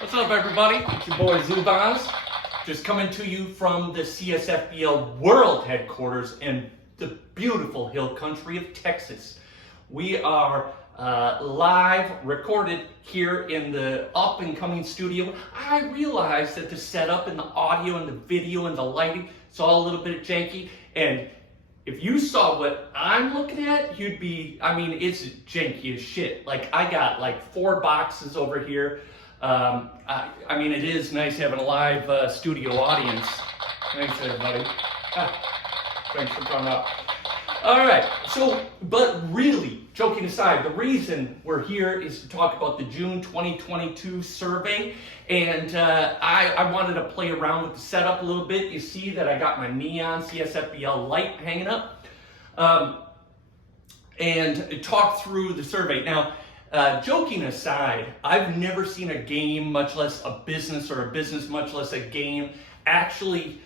What's up, everybody? It's your boy Zubaz, just coming to you from the CSFBL World Headquarters in the beautiful hill country of Texas. We are live, recorded here in the up-and-coming studio. I realize that the setup and the audio and the video and the lighting, it's all a little bit janky, and if you saw what I'm looking at, you'd be, it's janky as shit. Like, I got like 4 boxes over here. It is nice having a live studio audience. Thanks, everybody. Thanks for coming up. All right, but really, joking aside, the reason we're here is to talk about the June 2022 survey, and I wanted to play around with the setup a little bit. You see that I got my neon CSFBL light hanging up, and talk through the survey. Now, joking aside, I've never seen a game, much less a business, or a business, much less a game, actually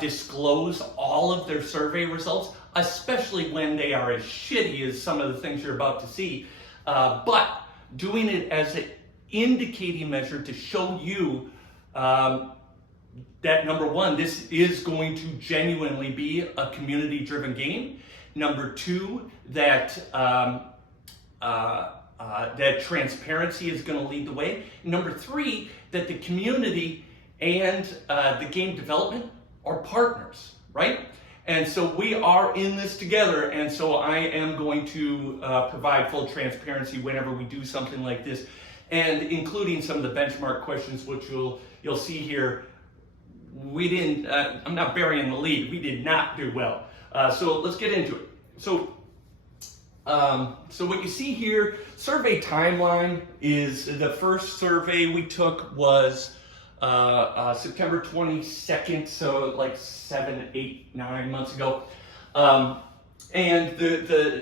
disclose all of their survey results, especially when they are as shitty as some of the things you're about to see. But doing it as an indicating measure to show you that, number one, this is going to genuinely be a community-driven game. Number two, that that transparency is going to lead the way. Number three, that the community and the game development are partners, right? And so we are in this together, and so I am going to provide full transparency whenever we do something like this, and including some of the benchmark questions, which you'll see here. We didn't, I'm not burying the lead, we did not do well. So let's get into it. So what you see here, survey timeline is the first survey we took was September 22nd, so like 7, 8, 9 months ago. And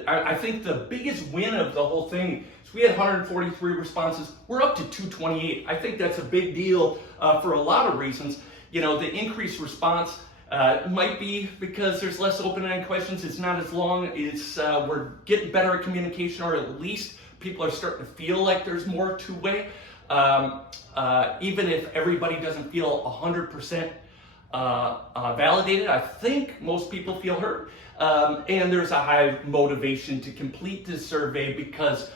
I think the biggest win of the whole thing is we had 143 responses. We're up to 228. I think that's a big deal for a lot of reasons. You know, the increased response might be because there's less open-ended questions. It's not as long. It's we're getting better at communication, or at least people are starting to feel like there's more two-way. Even if everybody doesn't feel 100% validated, I think most people feel heard. And there's a high motivation to complete this survey because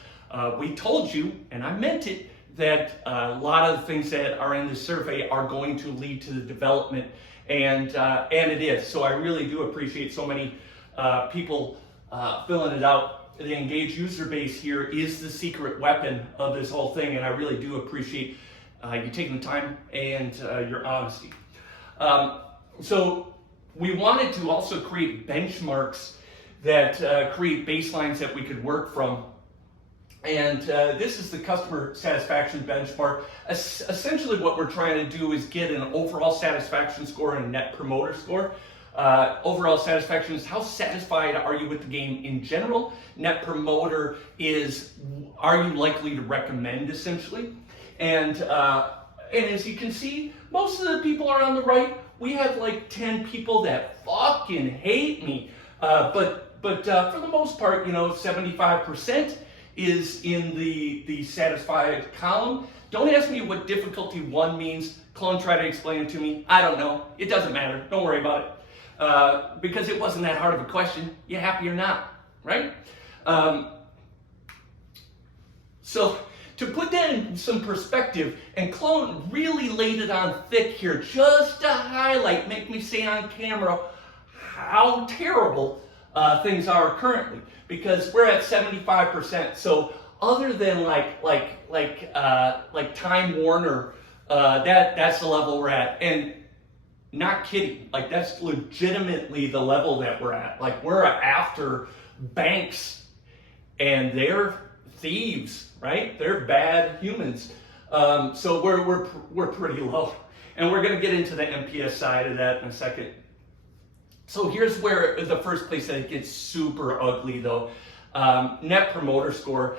we told you, and I meant it, that a lot of the things that are in this survey are going to lead to the development, and it is. So I really do appreciate so many people filling it out. The engaged user base here is the secret weapon of this whole thing, and I really do appreciate you taking the time and your honesty. So we wanted to also create benchmarks that create baselines that we could work from. And this is the customer satisfaction benchmark. Essentially what we're trying to do is get an overall satisfaction score and a net promoter score. Overall satisfaction is how satisfied are you with the game in general. Net promoter is, are you likely to recommend, essentially. And as you can see, most of the people are on the right. We have like 10 people that fucking hate me. But for the most part, 75% is in the satisfied column. Don't ask me what difficulty 1 means. Clone tried to explain it to me. I don't know. It doesn't matter. Don't worry about it. Because it wasn't that hard of a question. You happy or not, right? So to put that in some perspective, and Clone really laid it on thick here just to highlight, make me say on camera how terrible things are currently, because we're at 75%. So other than like Time Warner, that's the level we're at, and not kidding, like that's legitimately the level that we're at. Like we're after banks, and they're thieves, right? They're bad humans. So we're pretty low, and we're gonna get into the NPS side of that in a second. So here's where the first place that it gets super ugly, though. Net promoter score.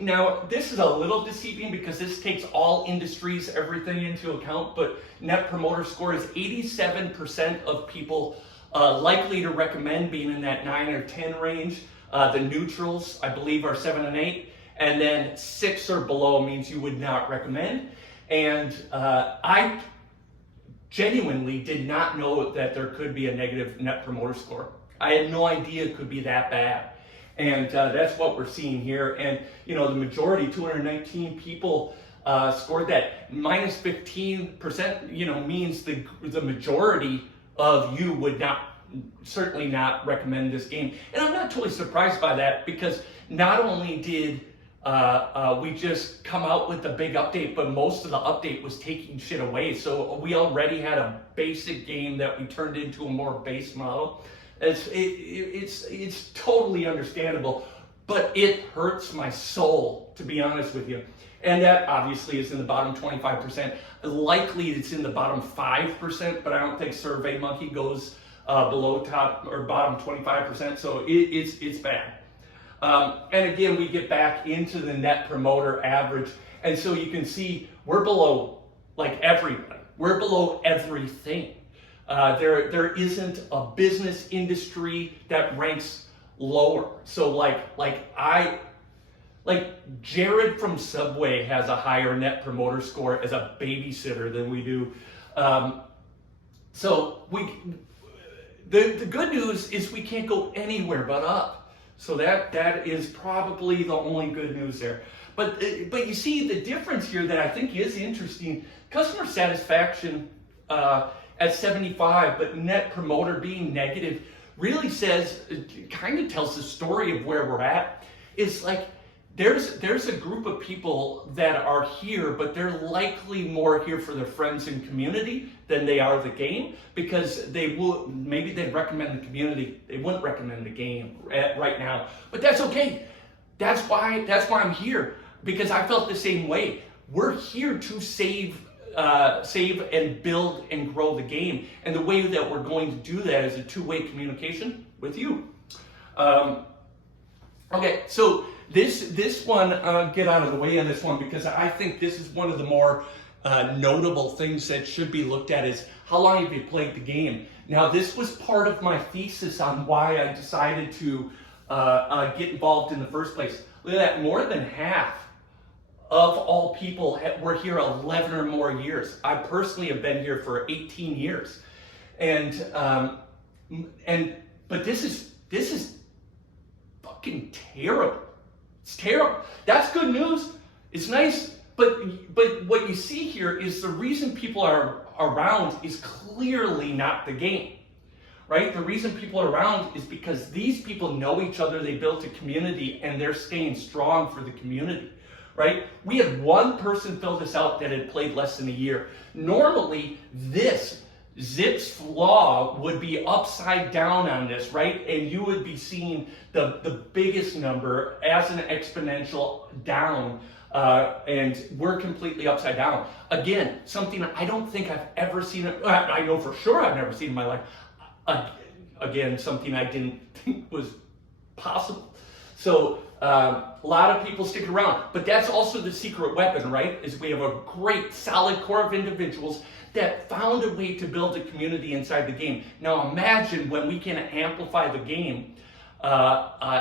Now this is a little deceiving because this takes all industries, everything into account, but net promoter score is 87% of people likely to recommend, being in that 9 or 10 range. The neutrals, I believe, are 7 and 8, and then 6 or below means you would not recommend. And I genuinely did not know that there could be a negative net promoter score. I had no idea it could be that bad. And that's what we're seeing here. And, the majority, 219 people scored that. Minus 15%, means the majority of you would certainly not recommend this game. And I'm not totally surprised by that, because not only did we just come out with a big update, but most of the update was taking shit away. So we already had a basic game that we turned into a more base model. It's totally understandable, but it hurts my soul, to be honest with you. And that obviously is in the bottom 25%. Likely it's in the bottom 5%, but I don't think SurveyMonkey goes below top or bottom 25%. So it's bad. And again, we get back into the net promoter average. And so you can see we're below like everybody. We're below everything. There isn't a business industry that ranks lower. So like Jared from Subway has a higher net promoter score as a babysitter than we do. So the good news is we can't go anywhere but up. So that is probably the only good news there. But you see the difference here that I think is interesting. Customer satisfaction at 75, but net promoter being negative really kind of tells the story of where we're at. It's like there's a group of people that are here, but they're likely more here for their friends and community than they are the game, because maybe they'd recommend the community. They wouldn't recommend the game right now, but that's okay. That's why I'm here, because I felt the same way. We're here to save and build and grow the game. And the way that we're going to do that is a two-way communication with you. Okay, so this one, get out of the way on this one, because I think this is one of the more notable things that should be looked at is how long have you played the game? Now, this was part of my thesis on why I decided to get involved in the first place. Look at that, more than half of all people were here 11 or more years. I personally have been here for 18 years. But this is fucking terrible. It's terrible. That's good news. It's nice, but what you see here is the reason people are around is clearly not the game, right? The reason people are around is because these people know each other, they built a community, and they're staying strong for the community, right? We had one person fill this out that had played less than a year. Normally, this Zip's law would be upside down on this, right? And you would be seeing the biggest number as an exponential down, and we're completely upside down. Again, something I don't think I've ever seen. I know for sure I've never seen in my life. Again, something I didn't think was possible. So a lot of people stick around, but that's also the secret weapon, right? Is we have a great solid core of individuals that found a way to build a community inside the game. Now imagine when we can amplify the game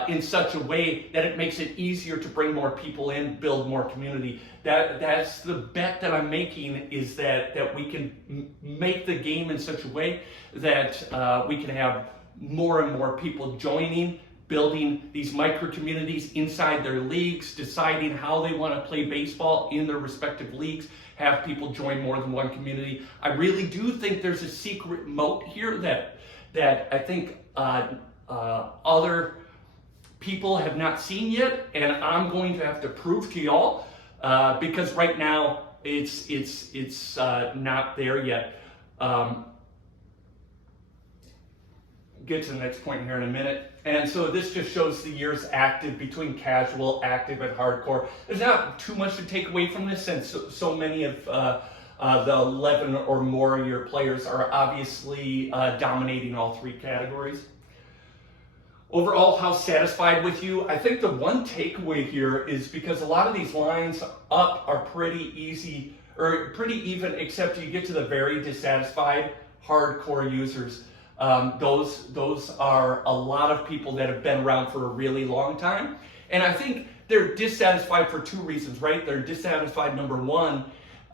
in such a way that it makes it easier to bring more people in, build more community. That's the bet that I'm making, is that we can make the game in such a way that we can have more and more people joining, building these micro communities inside their leagues, deciding how they want to play baseball in their respective leagues, have people join more than one community. I really do think there's a secret moat here that I think other people have not seen yet, and I'm going to have to prove to y'all, because right now it's not there yet. Get to the next point here in a minute. And so this just shows the years active between casual, active, and hardcore. There's not too much to take away from this, since so many of the 11 or more year players are obviously dominating all three categories. Overall, how satisfied with you? I think the one takeaway here is, because a lot of these lines up are pretty easy, or pretty even, except you get to the very dissatisfied hardcore users. Those are a lot of people that have been around for a really long time. And I think they're dissatisfied for two reasons, right? They're dissatisfied, number one,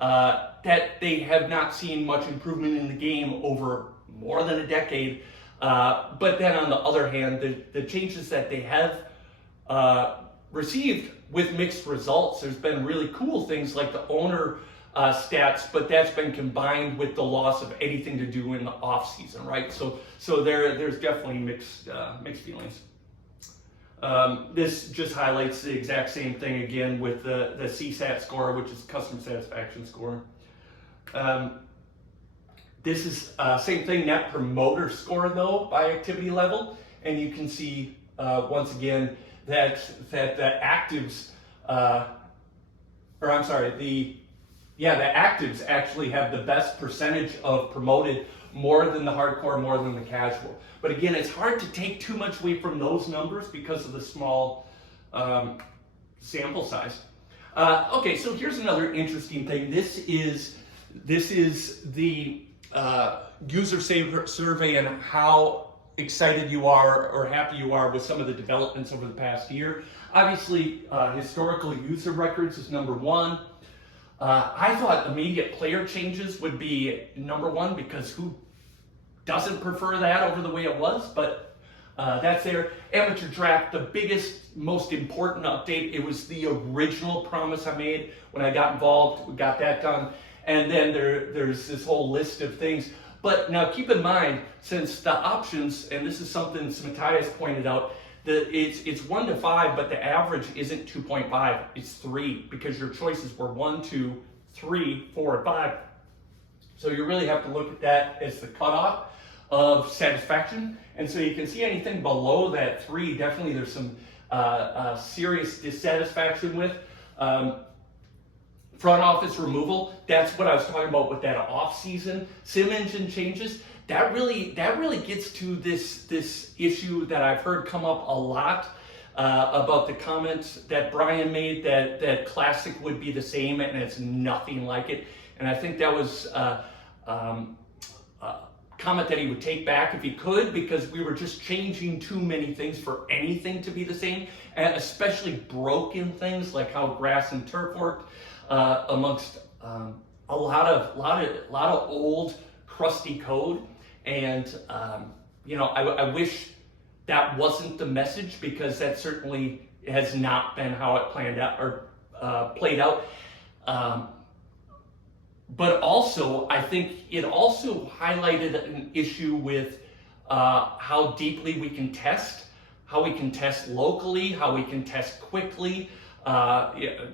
that they have not seen much improvement in the game over more than a decade. But then on the other hand, the changes that they have received with mixed results, there's been really cool things like the owner stats, but that's been combined with the loss of anything to do in the off season, right? So there's definitely mixed feelings. This just highlights the exact same thing again with the CSAT score, which is customer satisfaction score. This is same thing, net promoter score though by activity level, and you can see once again that the actives, the actives actually have the best percentage of promoted, more than the hardcore, more than the casual. But again, it's hard to take too much away from those numbers because of the small sample size. Okay, so here's another interesting thing. This is the user survey and how excited you are or happy you are with some of the developments over the past year. Obviously, historical user records is number one. I thought immediate player changes would be number one because who doesn't prefer that over the way it was, but that's there. Amateur draft, the biggest, most important update. It was the original promise I made when I got involved. We got that done. And then there's this whole list of things. But now keep in mind, since the options, and this is something Matthias pointed out, that it's 1 to 5, but the average isn't 2.5, it's 3, because your choices were 1, 2, 3, 4, and 5. So you really have to look at that as the cutoff of satisfaction. And so you can see anything below that 3, definitely there's some serious dissatisfaction with. Front office removal, that's what I was talking about with that off-season sim engine changes. That really gets to this issue that I've heard come up a lot about the comments that Brian made that Classic would be the same, and it's nothing like it. And I think that was a comment that he would take back if he could, because we were just changing too many things for anything to be the same, and especially broken things like how grass and turf worked, amongst a lot of old crusty code. And I wish that wasn't the message, because that certainly has not been how it planned out or played out. But also, I think it also highlighted an issue with how deeply we can test, how we can test locally, how we can test quickly,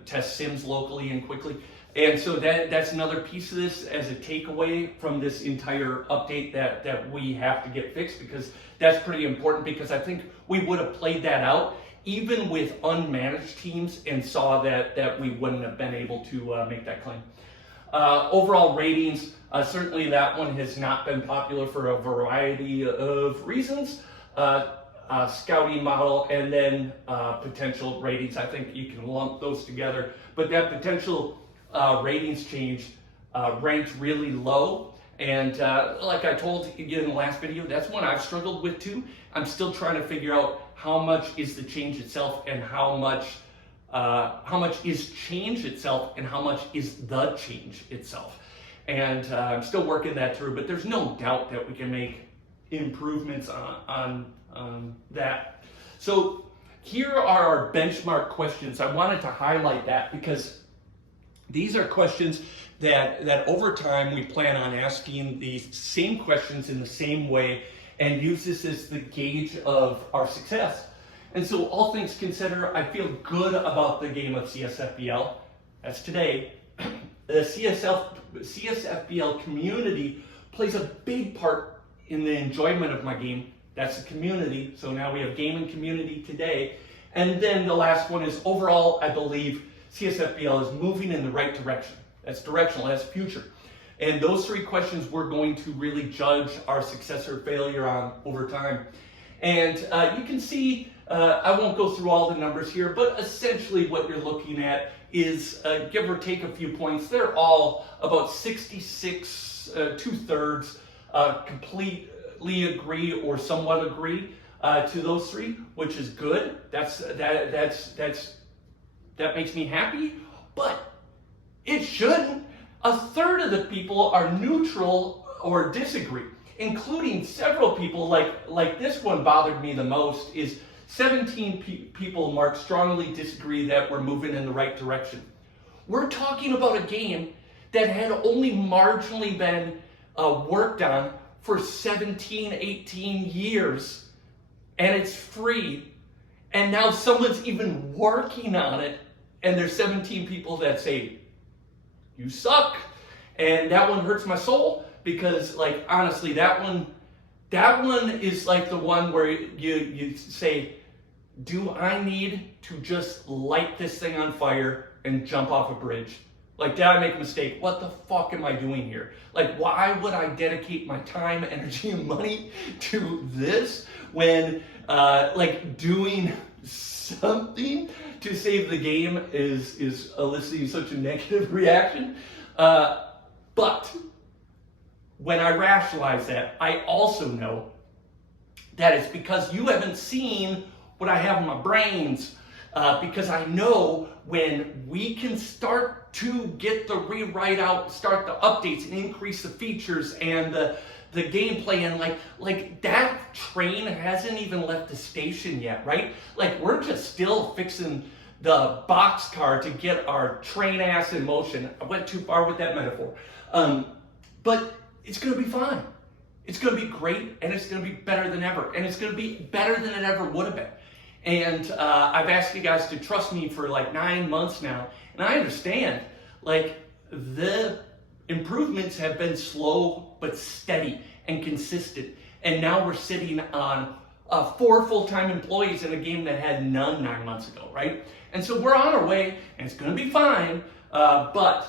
test sims locally and quickly. And so that's another piece of this as a takeaway from this entire update that we have to get fixed, because that's pretty important, because I think we would have played that out even with unmanaged teams and saw that we wouldn't have been able to make that claim. Overall ratings, certainly that one has not been popular for a variety of reasons. Scouting model and then potential ratings, I think you can lump those together. But that potential ratings change ranked really low. And like I told you in the last video, that's one I've struggled with too. I'm still trying to figure out how much is the change itself and how much is change itself and how much is the change itself. And I'm still working that through, but there's no doubt that we can make improvements on that. So here are our benchmark questions. I wanted to highlight that because these are questions that over time we plan on asking these same questions in the same way and use this as the gauge of our success. And so all things considered, I feel good about the game of CSFBL. That's today. The CSFBL community plays a big part in the enjoyment of my game. That's the community. So now we have game and community today. And then the last one is overall, I believe CSFBL is moving in the right direction. That's directional, that's future. And those three questions we're going to really judge our success or failure on over time. And you can see, I won't go through all the numbers here, but essentially what you're looking at is give or take a few points. They're all about 66, 2/3 completely agree or somewhat agree to those three, which is good. That makes me happy, but it shouldn't. A third of the people are neutral or disagree, including several people, like this one bothered me the most, is 17 people marked strongly disagree that we're moving in the right direction. We're talking about a game that had only marginally been worked on for 17, 18 years, and it's free, and now someone's even working on it, and there's 17 people that say, you suck. And that one hurts my soul, because like honestly, that one is like the one where you say, do I need to just light this thing on fire and jump off a bridge? Like, did I make a mistake? What the fuck am I doing here? Like, why would I dedicate my time, energy, and money to this when like doing something to save the game is eliciting such a negative reaction? But when I rationalize that, I also know that it's because you haven't seen what I have in my brains, because I know when we can start to get the rewrite out, start the updates and increase the features and the gameplay, and like that train hasn't even left the station yet, right? Like, we're just still fixing the boxcar to get our train ass in motion. I went too far with that metaphor. But it's going to be fine. It's going to be great, and it's going to be better than ever. And it's going to be better than it ever would have been. And I've asked you guys to trust me for like 9 months now. And I understand, like, the improvements have been slow but steady and consistent. And now we're sitting on 4 full-time employees in a game that had none 9 months ago, right? And so we're on our way, and it's going to be fine. But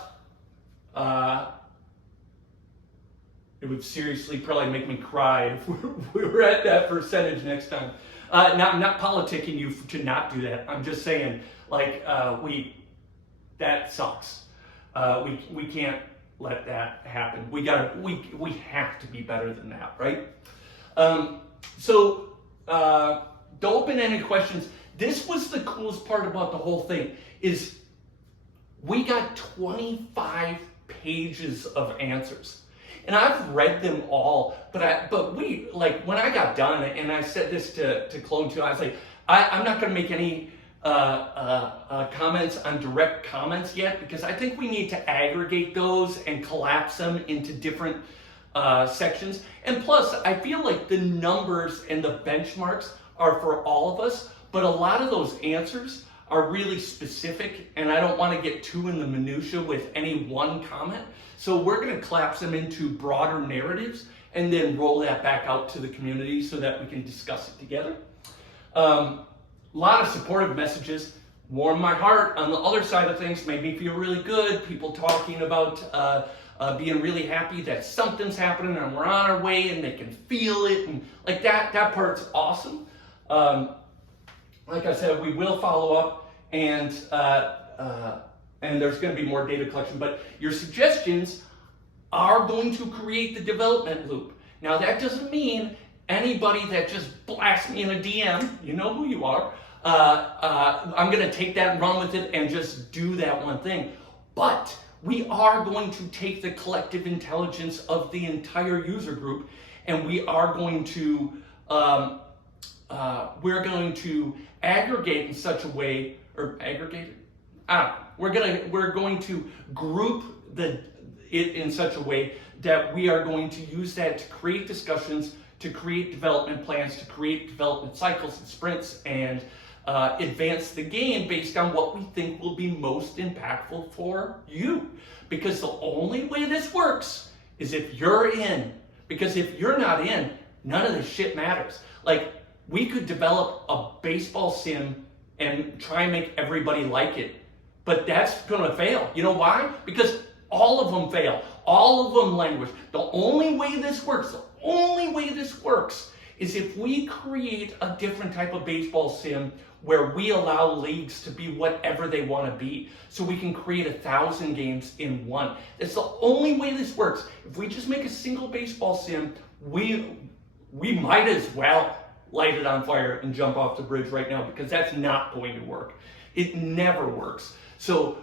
it would seriously probably make me cry if we were at that percentage next time. Not politicking you to not do that. I'm just saying, like, that sucks. We can't let that happen. We have to be better than that, right? So to open any questions, this was the coolest part about the whole thing, is we got 25 pages of answers. And I've read them all, but we, like, when I got done, and I said this to Clone too, I was like, I'm not going to make any comments on direct comments yet, because I think we need to aggregate those and collapse them into different sections. And plus, I feel like the numbers and the benchmarks are for all of us, but a lot of those answers are really specific, and I don't want to get too in the minutia with any one comment. So we're going to collapse them into broader narratives and then roll that back out to the community so that we can discuss it together. A lot of supportive messages warmed my heart. On the other side of things, made me feel really good. People talking about being really happy that something's happening and we're on our way and they can feel it, and like that part's awesome. Like I said, we will follow up, and there's going to be more data collection, but your suggestions are going to create the development loop. Now, that doesn't mean anybody that just blasts me in a DM, you know who you are, I'm going to take that and run with it and just do that one thing. But we are going to take the collective intelligence of the entire user group, and we are going to aggregate in such a way, or aggregate it? We're going to group it in such a way that we are going to use that to create discussions, to create development plans, to create development cycles and sprints, and advance the game based on what we think will be most impactful for you. Because the only way this works is if you're in. Because if you're not in, none of this shit matters. Like, we could develop a baseball sim and try and make everybody like it, but that's gonna fail. You know why? Because all of them fail. All of them languish. The only way this works is if we create a different type of baseball sim where we allow leagues to be whatever they want to be, so we can create 1,000 games in one. That's the only way this works. If we just make a single baseball sim, we might as well light it on fire and jump off the bridge right now, because that's not going to work. It never works. So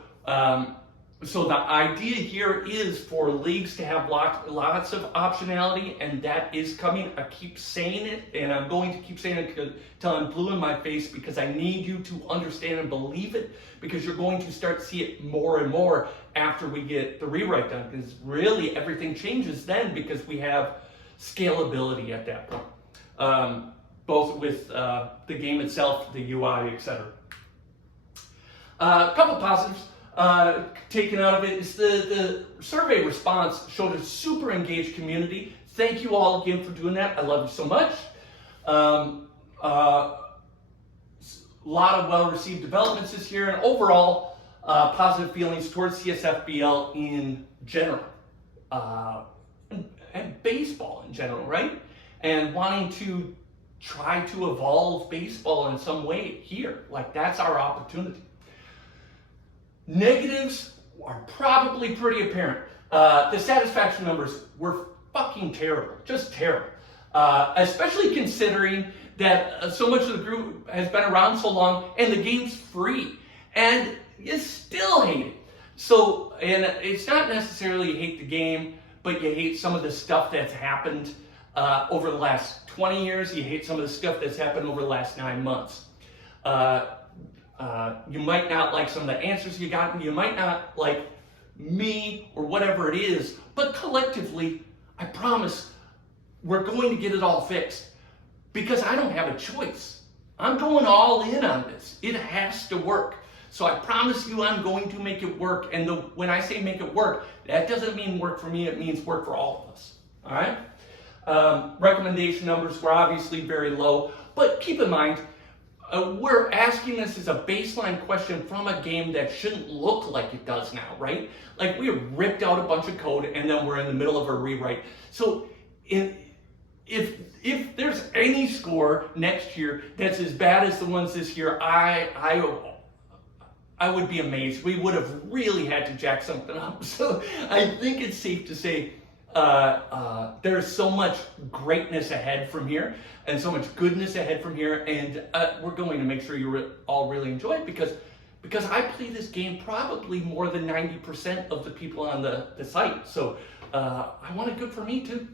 So the idea here is for leagues to have lots of optionality, and that is coming. I keep saying it, and I'm going to keep saying it until I'm blue in my face, because I need you to understand and believe it, because you're going to start to see it more and more after we get the rewrite done, because really everything changes then, because we have scalability at that point, both with the game itself, the UI, etc. A couple positives taken out of it is the survey response showed a super engaged community. Thank you all again for doing that. I love you so much. A lot of well-received developments this year, and overall positive feelings towards CSFBL in general, and baseball in general, right? And wanting to try to evolve baseball in some way here. Like, that's our opportunity. Negatives are probably pretty apparent. The satisfaction numbers were fucking terrible, just terrible. Especially considering that so much of the group has been around so long and the game's free, and you still hate it. So, and it's not necessarily you hate the game, but you hate some of the stuff that's happened over the last 20 years. You hate some of the stuff that's happened over the last 9 months. You might not like some of the answers you got, and you might not like me or whatever it is, but collectively, I promise we're going to get it all fixed, because I don't have a choice. I'm going all in on this. It has to work. So I promise you I'm going to make it work. And when I say make it work, that doesn't mean work for me, it means work for all of us. All right? Recommendation numbers were obviously very low, but keep in mind, we're asking this as a baseline question from a game that shouldn't look like it does now, right? Like, we ripped out a bunch of code and then we're in the middle of a rewrite. So if there's any score next year that's as bad as the ones this year, I would be amazed. We would have really had to jack something up. So I think it's safe to say there's so much greatness ahead from here, and so much goodness ahead from here, and we're going to make sure you all really enjoy it, because I play this game probably more than 90% of the people on the site. So I want it good for me too.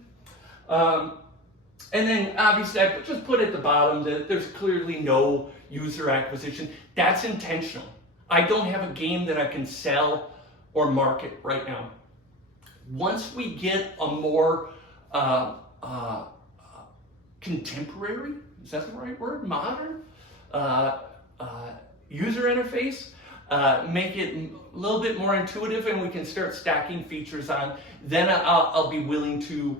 And then obviously I just put at the bottom that there's clearly no user acquisition. That's intentional. I don't have a game that I can sell or market right now. Once we get a more contemporary, is that the right word? Modern user interface, make it a little bit more intuitive, and we can start stacking features on, then I'll be willing to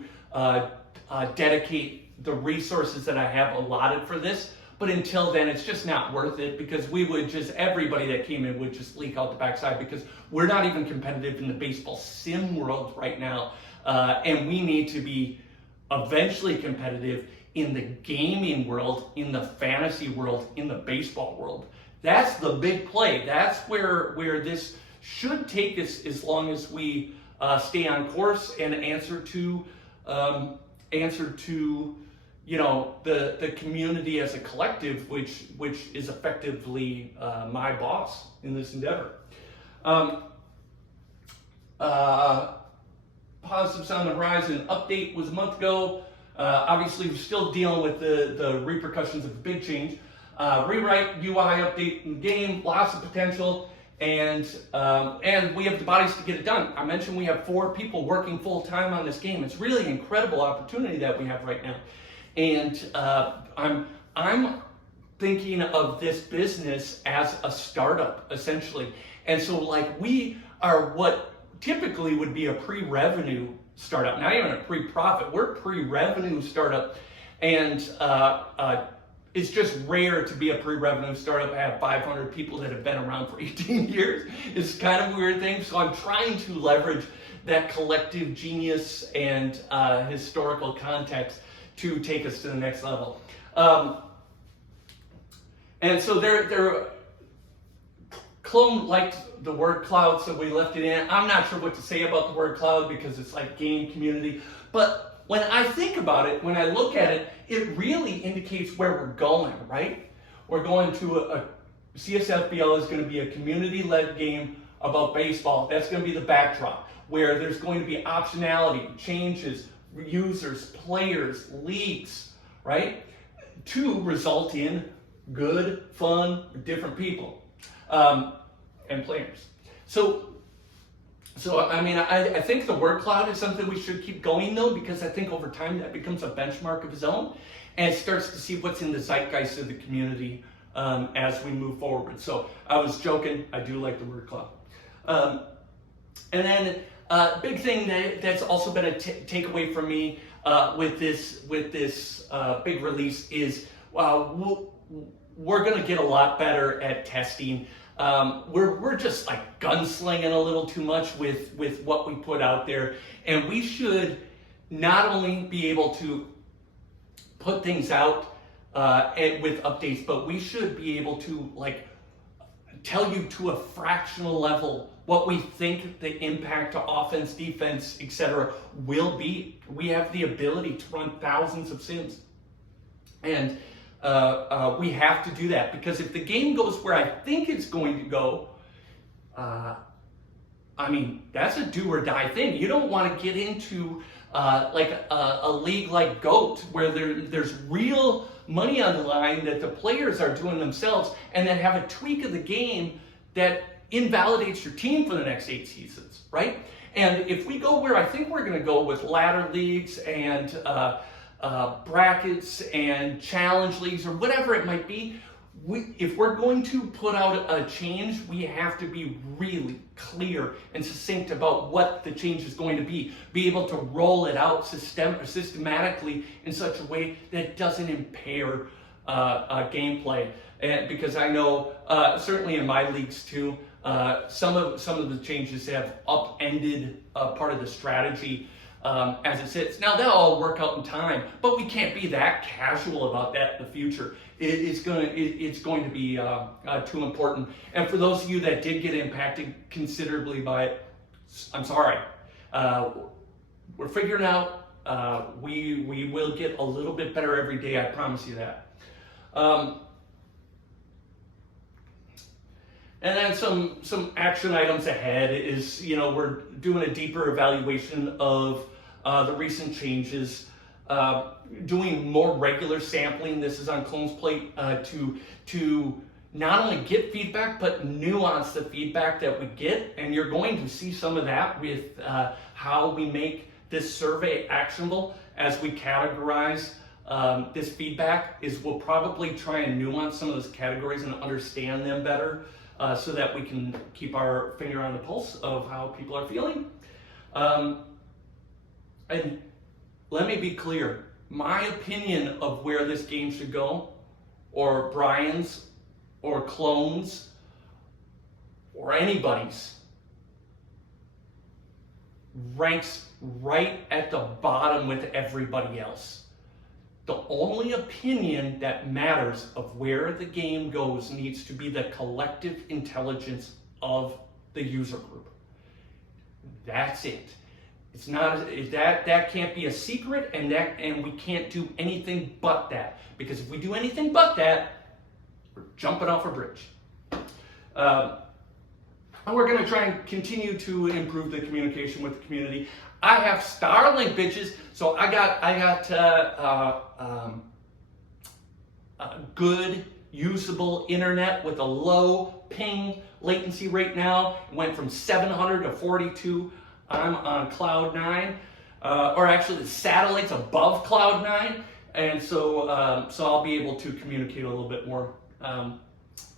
dedicate the resources that I have allotted for this. But until then, it's just not worth it, because everybody that came in would just leak out the backside, because we're not even competitive in the baseball sim world right now. And we need to be eventually competitive in the gaming world, in the fantasy world, in the baseball world. That's the big play. That's where this should take us, as long as we stay on course and answer to the community as a collective, which is effectively my boss in this endeavor. Positives on the horizon. Update was a month ago. Obviously, we're still dealing with the repercussions of the big change. Rewrite, UI update in the game, lots of potential, and we have the bodies to get it done. I mentioned we have 4 people working full time on this game. It's really an incredible opportunity that we have right now. And I'm thinking of this business as a startup, essentially. And so, like, we are what typically would be a pre-revenue startup, not even a pre-profit. We're a pre-revenue startup, and it's just rare to be a pre-revenue startup. I have 500 people that have been around for 18 years. It's kind of a weird thing. So I'm trying to leverage that collective genius and historical context to take us to the next level. And so Clone liked the word cloud, so we left it in. I'm not sure what to say about the word cloud, because it's like game community. But when I think about it, when I look at it, it really indicates where we're going, right? We're going to CSFBL is going to be a community-led game about baseball. That's going to be the backdrop, where there's going to be optionality, changes, users, players, leagues, right? To result in good, fun, different people and players. So I mean, I think the word cloud is something we should keep going, though, because I think over time that becomes a benchmark of its own and starts to see what's in the zeitgeist of the community as we move forward. So I was joking. I do like the word cloud. And then big thing that's also been a takeaway from me with this big release is we're going to get a lot better at testing. We're just like gunslinging a little too much with what we put out there, and we should not only be able to put things out with updates, but we should be able to like tell you to a fractional level what we think the impact to offense, defense, etc. will be. We have the ability to run thousands of sims, and we have to do that, because if the game goes where I think it's going to go, I mean, that's a do or die thing. You don't want to get into like a league like GOAT, where there's real money on the line that the players are doing themselves, and then have a tweak of the game that invalidates your team for the next 8 seasons, right? And if we go where I think we're going to go with ladder leagues and brackets and challenge leagues or whatever it might be, if we're going to put out a change, we have to be really clear and succinct about what the change is going to be able to roll it out systematically in such a way that it doesn't impair gameplay. And because I know certainly in my leagues too, some of the changes have upended part of the strategy as it sits. Now that'll all work out in time, but we can't be that casual about that in the future. It's going to be too important. And for those of you that did get impacted considerably by it, I'm sorry. We're figuring out. We will get a little bit better every day. I promise you that. And then some action items ahead is, we're doing a deeper evaluation of the recent changes, doing more regular sampling. This is on Clone's plate to not only get feedback, but nuance the feedback that we get. And you're going to see some of that with how we make this survey actionable as we categorize this feedback. We'll probably try and nuance some of those categories and understand them better, so that we can keep our finger on the pulse of how people are feeling. And let me be clear, my opinion of where this game should go, or Brian's, or Clone's, or anybody's, ranks right at the bottom with everybody else. The only opinion that matters of where the game goes needs to be the collective intelligence of the user group. That's it. It's not that can't be a secret, and we can't do anything but that, because if we do anything but that, we're jumping off a bridge. And we're going to try and continue to improve the communication with the community. I have Starlink, bitches. So I got good, usable internet with a low ping latency right now. It went from 700 to 42. I'm on Cloud 9, or actually the satellite's above Cloud 9, and so I'll be able to communicate a little bit more, and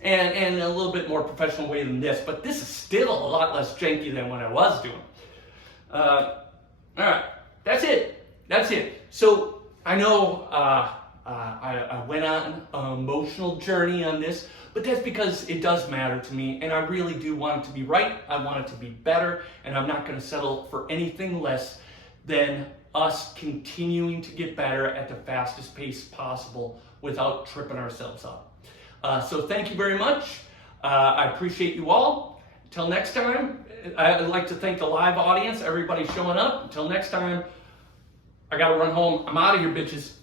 a little bit more professional way than this. But this is still a lot less janky than what I was doing. All right, that's it. So I know I went on an emotional journey on this, but that's because it does matter to me, and I really do want it to be right. I want it to be better, and I'm not going to settle for anything less than us continuing to get better at the fastest pace possible without tripping ourselves up. So thank you very much. I appreciate you all. Until next time, I'd like to thank the live audience, everybody showing up. Until next time, I got to run home. I'm out of here, bitches.